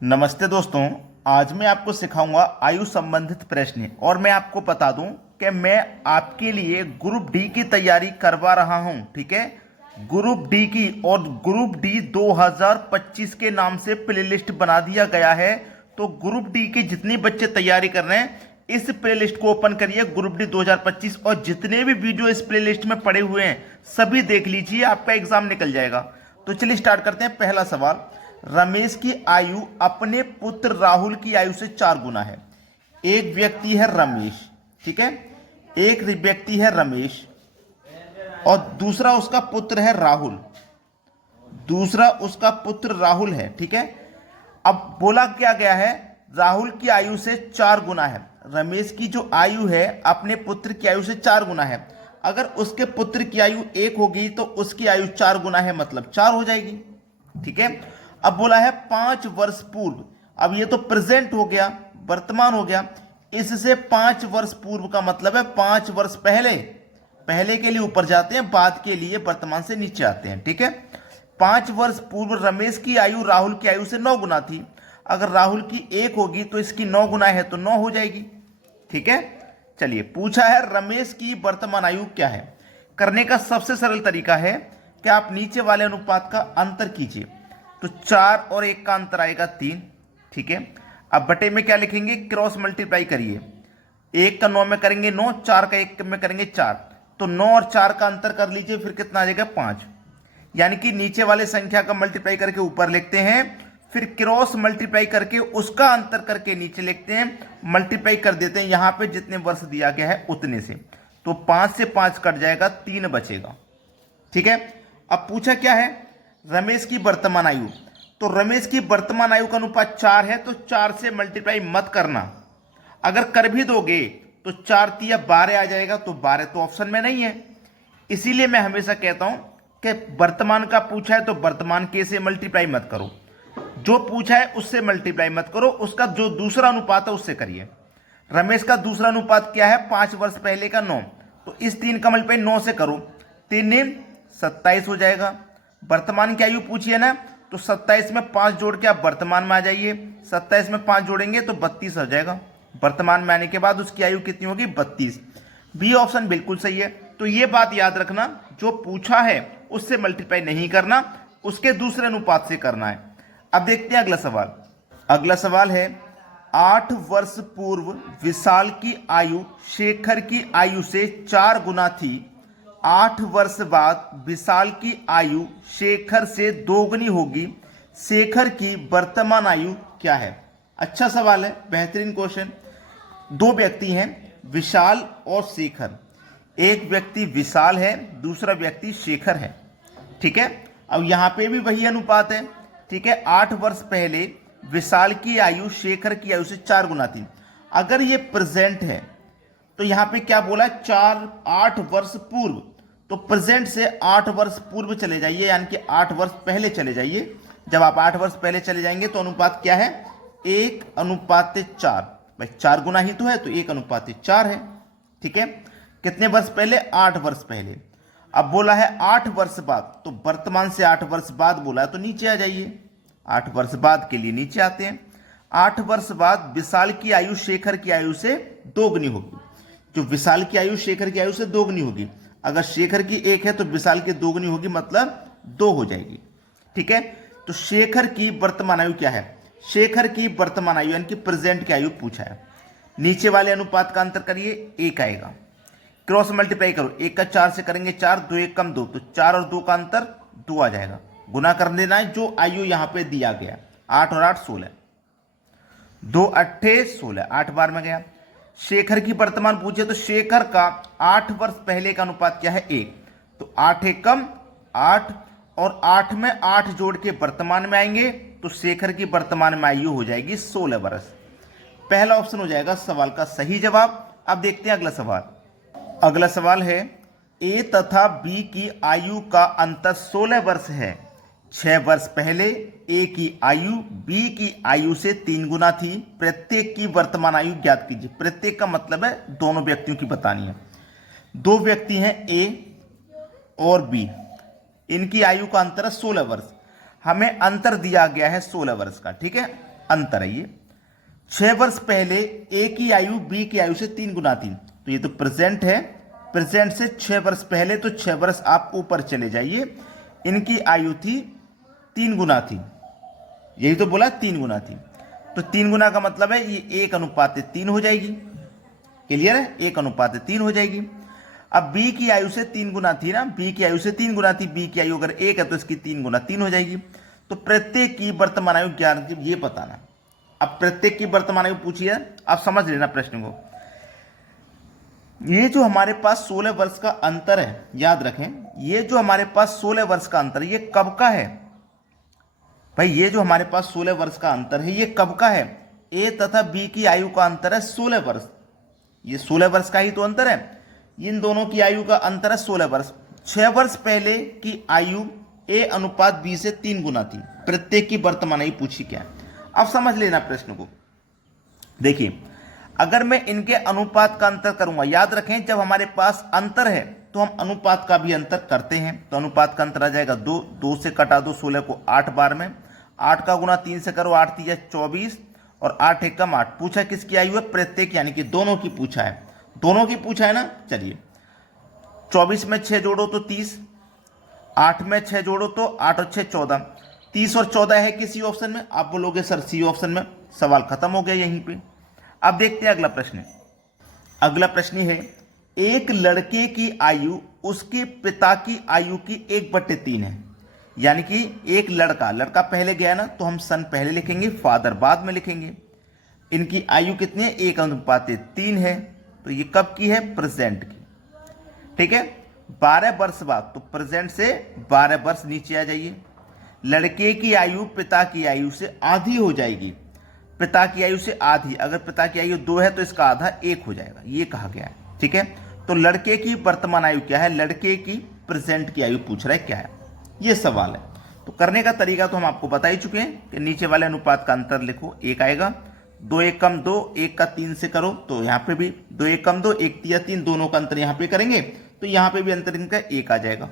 नमस्ते दोस्तों। आज मैं आपको सिखाऊंगा आयु संबंधित प्रश्न और मैं आपको बता दूं कि मैं आपके लिए ग्रुप डी की तैयारी करवा रहा हूं। ठीक है, ग्रुप डी की, और ग्रुप डी 2025 के नाम से प्लेलिस्ट बना दिया गया है। तो ग्रुप डी के जितने बच्चे तैयारी कर रहे हैं इस प्लेलिस्ट को ओपन करिए, ग्रुप डी 2025, और जितने भी वीडियो इस प्लेलिस्ट में पड़े हुए हैं सभी देख लीजिए, आपका एग्जाम निकल जाएगा। तो चलिए स्टार्ट करते हैं। पहला सवाल, रमेश की आयु अपने पुत्र राहुल की आयु से 4 गुना है। एक व्यक्ति है रमेश, ठीक है, एक व्यक्ति है रमेश और दूसरा उसका पुत्र है राहुल, दूसरा उसका पुत्र राहुल है। ठीक है, अब बोला क्या गया है, राहुल की आयु से 4 गुना है। रमेश की जो आयु है अपने पुत्र की आयु से 4 गुना है। अगर उसके पुत्र की आयु 1 होगी तो उसकी आयु 4 गुना है, मतलब 4 हो जाएगी। ठीक है, अब बोला है 5 वर्ष पूर्व। अब ये तो प्रेजेंट हो गया, वर्तमान हो गया, इससे 5 वर्ष पूर्व का मतलब है 5 वर्ष पहले। पहले के लिए ऊपर जाते हैं, बाद के लिए वर्तमान से नीचे आते हैं। ठीक है, 5 वर्ष पूर्व रमेश की आयु राहुल की आयु से 9 गुना थी। अगर राहुल की 1 होगी तो इसकी 9 गुना है तो 9 हो जाएगी। ठीक है, चलिए पूछा है रमेश की वर्तमान आयु क्या है। करने का सबसे सरल तरीका है कि आप नीचे वाले अनुपात का अंतर कीजिए। तो 4 और 1 का अंतर आएगा 3। ठीक है, अब बटे में क्या लिखेंगे, क्रॉस मल्टीप्लाई करिए। 1 का 9 में करेंगे 9, 4 का 1 में करेंगे 4, तो 9 और 4 का अंतर कर लीजिए, फिर कितना आ जाएगा 5। यानी कि नीचे वाले संख्या का मल्टीप्लाई करके ऊपर लिखते हैं, फिर क्रॉस मल्टीप्लाई करके उसका अंतर करके नीचे लिखते हैं, मल्टीप्लाई कर देते हैं यहां पे जितने वर्ष दिया गया है उतने से। तो 5 से 5 कट जाएगा, 3 बचेगा। ठीक है, अब पूछा क्या है, रमेश की वर्तमान आयु। तो रमेश की वर्तमान आयु का अनुपात 4 है, तो 4 से मल्टीप्लाई मत करना। अगर कर भी दोगे तो 4 तिया 12 आ जाएगा, तो 12 तो ऑप्शन में नहीं है। इसीलिए मैं हमेशा कहता हूं कि वर्तमान का पूछा है तो वर्तमान के से मल्टीप्लाई मत करो, जो पूछा है उससे मल्टीप्लाई मत करो, उसका जो दूसरा अनुपात है उससे करिए। रमेश का दूसरा अनुपात क्या है, 5 वर्ष पहले का 9, तो इस 3 का मल्टीप्लाई 9 से करो, 3 27 हो जाएगा। वर्तमान की आयु पूछी है ना, तो 27 में 5 जोड़ के आप वर्तमान में आ जाइए। 27 में 5 जोड़ेंगे तो 32 हो जाएगा। वर्तमान में आने के बाद उसकी आयु कितनी होगी, 32। बी ऑप्शन बिल्कुल सही है। तो ये बात याद रखना, जो पूछा है उससे मल्टीप्लाई नहीं करना, उसके दूसरे अनुपात से करना है। अब देखते हैं अगला सवाल। अगला सवाल है, 8 वर्ष पूर्व विशाल की आयु शेखर की आयु से 4 गुना थी। 8 वर्ष बाद विशाल की आयु शेखर से 2 गुनी होगी। शेखर की वर्तमान आयु क्या है। अच्छा सवाल है, बेहतरीन क्वेश्चन। 2 व्यक्ति हैं, विशाल और शेखर। एक व्यक्ति विशाल है, दूसरा व्यक्ति शेखर है। ठीक है, अब यहां पे भी वही अनुपात है। ठीक है, 8 वर्ष पहले विशाल की आयु शेखर की आयु से 4 गुना थी। अगर ये प्रेजेंट है तो यहां पे क्या बोला, 8 वर्ष पूर्व, तो प्रेजेंट से 8 वर्ष पूर्व चले जाइए, यानी कि 8 वर्ष पहले चले जाइए। जब आप 8 वर्ष पहले चले जाएंगे तो अनुपात क्या है, 1:4। भाई 4 गुना ही तो है, तो 1:4 है। ठीक है, कितने वर्ष पहले, 8 वर्ष पहले। अब बोला है 8 वर्ष बाद, तो वर्तमान से 8 वर्ष बाद बोला है तो नीचे आ जाइए। 8 वर्ष बाद के लिए नीचे आते हैं। 8 वर्ष बाद विशाल की आयु शेखर की आयु से 2 गुनी होगी। जो विशाल की आयु शेखर की आयु से 2 गुनी होगी, अगर शेखर की 1 है तो विशाल की 2 गुनी होगी, मतलब 2 हो जाएगी। ठीक है, तो शेखर की वर्तमान आयु क्या है, शेखर की वर्तमान आयु यानी कि प्रेजेंट की आयु पूछा है। नीचे वाले अनुपात का अंतर करिए, 1 आएगा। क्रॉस मल्टीप्लाई करो, 1 का 4 से करेंगे 4, 2 1 कम 2, तो 4 और 2 का अंतर 2 आ जाएगा। गुना कर देना है जो आयु यहां पे दिया गया, 8 और 8 16, 2 8 16, 8 बार में गया। शेखर की वर्तमान पूछे तो शेखर का 8 वर्ष पहले का अनुपात क्या है, 1, तो 8 1 कम 8, और 8 में 8 जोड़ के वर्तमान में आएंगे तो शेखर की वर्तमान में आयु हो जाएगी 16 वर्ष। पहला ऑप्शन हो जाएगा सवाल का सही जवाब। अब देखते हैं अगला सवाल। अगला सवाल है, ए तथा बी की आयु का अंतर 16 वर्ष है। 6 वर्ष पहले ए की आयु बी की आयु से 3 गुना थी। प्रत्येक की वर्तमान आयु ज्ञात कीजिए। प्रत्येक का मतलब है दोनों व्यक्तियों की बतानी है। 2 व्यक्ति हैं ए और बी, इनकी आयु का अंतर है 16 वर्ष। हमें अंतर दिया गया है 16 वर्ष का। ठीक है, अंतर है ये। 6 वर्ष पहले ए की आयु बी की आयु से 3 गुना थी, तो ये तो प्रेजेंट है, प्रेजेंट से 6 वर्ष पहले, तो 6 वर्ष आप ऊपर चले जाइए, इनकी आयु थी 3 गुना थी, यही तो बोला 3 गुना थी, तो 3 गुना का मतलब है ये 1:3 हो जाएगी। क्लियर है, 1:3 हो जाएगी। अब बी की आयु से 3 गुना थी ना, बी की आयु से 3 गुना थी, बी की आयु अगर 1 है तो इसकी 3 गुना 3 हो जाएगी। तो प्रत्येक की वर्तमान आयु क्या है ये बताना। अब प्रत्येक की वर्तमान आयु पूछिए, आप समझ लेना प्रश्न को। ये जो हमारे पास 16 वर्ष का अंतर है, याद रखें, ये जो हमारे पास 16 वर्ष का अंतर है ये कब का है भाई? ये जो हमारे पास 16 वर्ष का अंतर है ये कब का है? ए तथा बी की आयु का अंतर है 16 वर्ष, ये 16 वर्ष का ही तो अंतर है, इन दोनों की आयु का अंतर है 16 वर्ष। 6 वर्ष पहले की आयु ए अनुपात बी से 3 गुना थी, प्रत्येक की वर्तमान आयु पूछी क्या है। अब समझ लेना प्रश्न को। देखिए, अगर मैं इनके अनुपात का अंतर करूंगा, याद रखें जब हमारे पास अंतर है तो हम अनुपात का भी अंतर करते हैं, तो अनुपात का अंतर आ जाएगा 2, 2 से कटा दो 16 को 8 बार में, 8 का गुना 3 से करो, 8 3 24 और 8 1 कम 8। पूछा किसकी आयु है? प्रत्येक, यानी कि दोनों की पूछा है, दोनों की पूछा है ना। चलिए, 24 में 6 जोड़ो तो 30, 8 में 6 जोड़ो तो 8 और 6 14, 30 और 14 है किसी ऑप्शन में? आप बोलोगे सर सी ऑप्शन में। सवाल खत्म हो गया यहीं पे। अब देखते हैं अगला प्रश्न। अगला प्रश्न है, एक लड़के की आयु उसके पिता की आयु की 1/3 है, यानी कि एक लड़का पहले गया ना, तो हम सन पहले लिखेंगे, फादर बाद में लिखेंगे। इनकी आयु कितनी है? 1/3 है, तो ये कब की है? प्रेजेंट की। ठीक है, 12 वर्ष बाद, तो प्रेजेंट से 12 वर्ष नीचे आ जाइए। लड़के की आयु पिता की आयु से आधी हो जाएगी, पिता की आयु से आधी, अगर पिता की आयु 2 है तो इसका आधा 1 हो जाएगा, ये कहा गया है। ठीक है, तो लड़के की वर्तमान आयु क्या है? लड़के की प्रेजेंट की आयु पूछ रहा है क्या है, ये सवाल है। तो करने का तरीका तो हम आपको बता ही चुके हैं कि नीचे वाले अनुपात का अंतर लिखो, 1 आएगा, 2 1 कम 2, 1 का 3 से करो, तो यहाँ पे भी 2 1 कम 2, 1 3 3, दोनों का अंतर यहाँ पे करेंगे तो यहाँ पे भी अंतर इनका 1 आ जाएगा।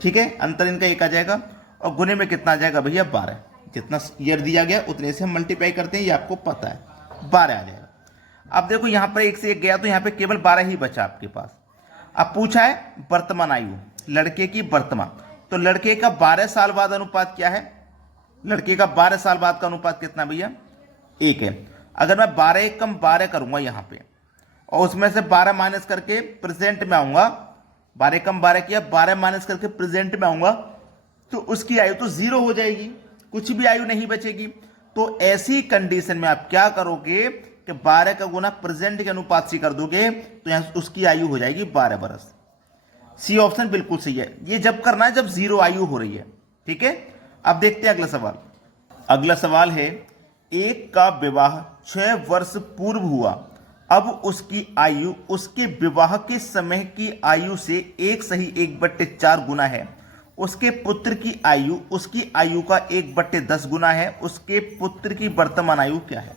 ठीक है, अंतर इनका 1 आ जाएगा, और गुने में कितना आ जाएगा भैया? 12। जितना ईयर दिया गया उतने से हम मल्टीप्लाई करते हैं, ये आपको पता है, 12 आ जाएगा। अब देखो यहाँ पर 1 से 1 गया तो यहाँ पे केवल 12 ही बचा आपके पास। अब पूछा है वर्तमान आयु, लड़के की वर्तमान, तो लड़के का 12 साल बाद अनुपात क्या है? लड़के का 12 साल बाद का अनुपात कितना भैया? 1 है। अगर मैं 12 1 कम 12 करूंगा यहाँ पे, और उसमें से 12 माइनस करके प्रेजेंट में आऊंगा, 12 कम 12 किया, 12 माइनस करके प्रेजेंट में आऊंगा, तो उसकी आयु तो 0 हो जाएगी, कुछ भी आयु नहीं बचेगी। तो ऐसी कंडीशन में आप क्या करोगे कि 12 का गुना प्रेजेंट के अनुपात से कर दोगे, तो यहां उसकी आयु हो जाएगी 12 वर्ष। सी ऑप्शन बिल्कुल सही है। ये जब करना है जब 0 आयु हो रही है। ठीक है, अब देखते हैं अगला सवाल। अगला सवाल है, एक का विवाह 6 वर्ष पूर्व हुआ, अब उसकी आयु उसके विवाह के समय की आयु से 1/4 गुना है। उसके पुत्र की आयु उसकी आयु का 1/10 गुना है। उसके पुत्र की वर्तमान आयु क्या है?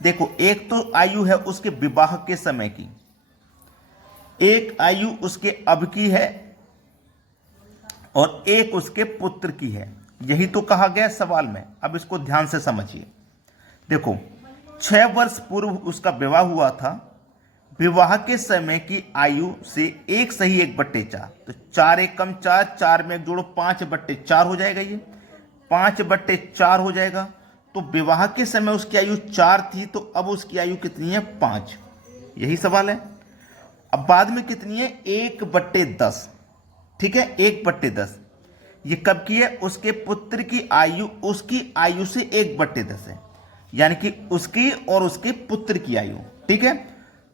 देखो, एक तो आयु है उसके विवाह के समय की, एक आयु उसके अब की है, और एक उसके पुत्र की है। यही तो कहा गया सवाल में। अब इसको ध्यान से समझिए। देखो, 6 वर्ष पूर्व उसका विवाह हुआ था, विवाह के समय की आयु से 1/4, तो 4 1 कम 4, 4 में 1 जोड़ो 5/4 हो जाएगा, ये 5/4 हो जाएगा। तो विवाह के समय उसकी आयु 4 थी, तो अब उसकी आयु कितनी है? 5। यही सवाल है। अब बाद में कितनी है? 1/10। ठीक है, 1/10। ये कब की है? उसके पुत्र की आयु उसकी आयु से 1/10 है, यानी कि उसकी और उसके पुत्र की आयु। ठीक है,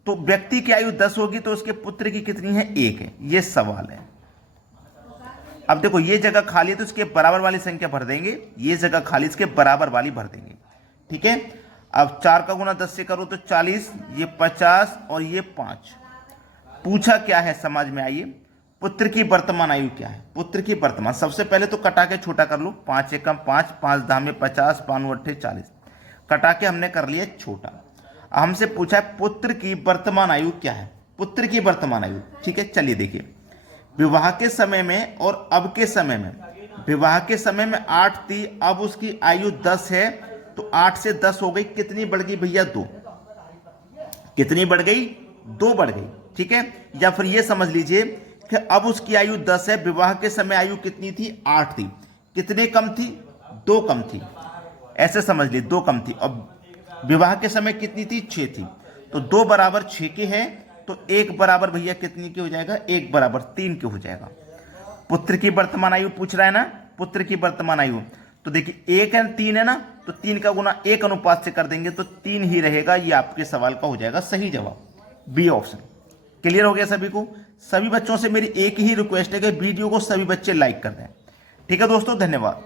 तो व्यक्ति की आयु 10 होगी तो उसके पुत्र की कितनी है? 1 है। ये सवाल है। अब देखो, ये जगह खाली है तो इसके बराबर वाली संख्या भर देंगे, ये जगह खाली इसके बराबर वाली भर देंगे। ठीक है, अब 4 का गुना 10 से करो तो 40, ये 50 और ये 5। पूछा क्या है समझ में आइए? पुत्र की वर्तमान आयु क्या है? पुत्र की वर्तमान, सबसे पहले तो कटा के छोटा कर लो, 5 1 5, 5 10 में 50, 5 8 40, कटा के हमने कर लिया छोटा। हमसे पूछा है पुत्र की वर्तमान आयु क्या है? पुत्र की वर्तमान आयु। ठीक है, चलिए देखिए, विवाह के समय में और अब के समय में, विवाह के समय में 8 थी, अब उसकी आयु 10 है, तो 8 से 10 हो गई, कितनी बढ़ गई भैया? 2। कितनी बढ़ गई? 2 बढ़ गई, ठीक है। या फिर ये समझ लीजिए कि अब उसकी आयु 10 है, विवाह के समय आयु कितनी थी? 8 थी। कितने कम थी? 2 कम थी। ऐसे समझ ली, 2 कम थी। अब विवाह के समय कितनी थी? 6 थी। तो 2 बराबर 6 के है, तो 1 बराबर भैया कितनी के हो जाएगा? 1 बराबर 3 के हो जाएगा। पुत्र की वर्तमान आयु पूछ रहा है ना, पुत्र की वर्तमान आयु। तो देखिए 1 है 3 है ना, तो 3 का गुना 1 अनुपात से कर देंगे तो 3 ही रहेगा। ये आपके सवाल का हो जाएगा सही जवाब, बी ऑप्शन। क्लियर हो गया सभी को? सभी बच्चों से मेरी एक ही रिक्वेस्ट है कि वीडियो को सभी बच्चे लाइक कर दें। ठीक है दोस्तों, धन्यवाद।